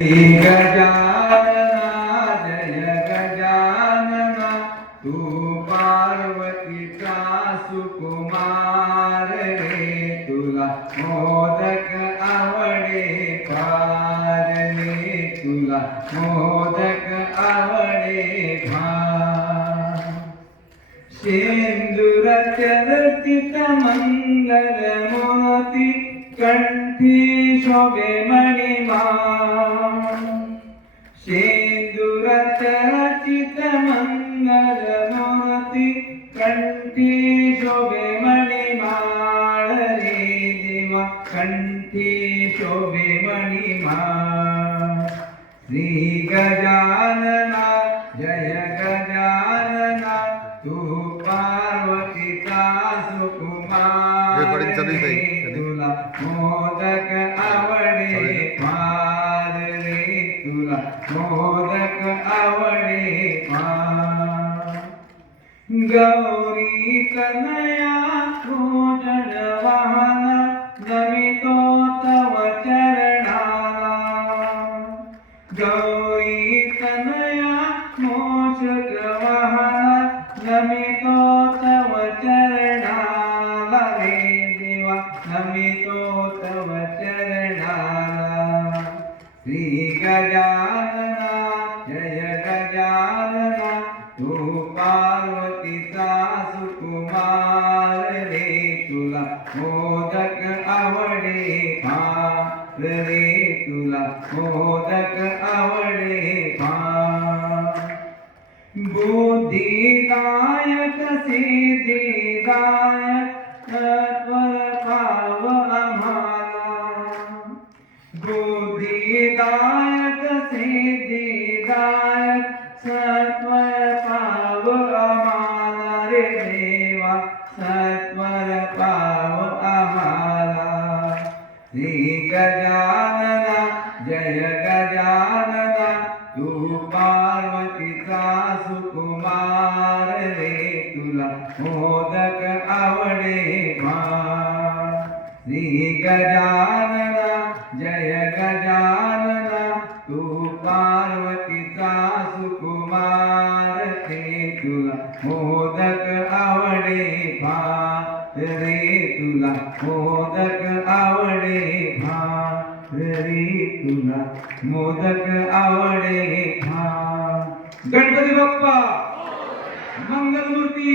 गजानना जय गजानना तू पार्वतीचा सुकुमार रे तुला मोदक आवडे फार रे तुला मोदक आवडे फार शेंदूर चर्चित मंगल मोती कंठी शोभे मणिमाळ शेंदूर चर्चित मंगल मोती कंठी शोभे मणिमाळ रे देवा कंठी शोभे मणिमाळ श्री गजानना जय गजानना तू पार्वतीचा सुकुमार रे तुला मोदक आवडे फार रे तुला मोदक आवडे फार गौरी कन्हया भोजन वाहना नमितो तव चरणाला गौरी कन्हया मोषक वाहना नमितो तव चरणाला रे देवा नमितो तव चरणाला श्री गजानना जय गजानना तू पार्वतीचा सुकुमार रे तुला मोदक आवडे फार रे तुला मोदक आवडे फार बुद्धिदायक सिद्धिदायक सत्वर पाव आम्हाला बुद्धिदायक सिद्धिदायक सत्वर पाव आम्हाला रे देवा सत्वर पाव आम्हाला श्री गजानना जय गजानना तू पार्वतीचा सुकुमार रे तुला मोदक आवडे फार श्री गजानना जय गजानना तू पार्वतीचा सुकुमार रे तुला मोदक आवडे फार रे तुला मोदक आवडे फार रे तुला मोदक आवडे फार गणपती बाप्पा मंगलमूर्ती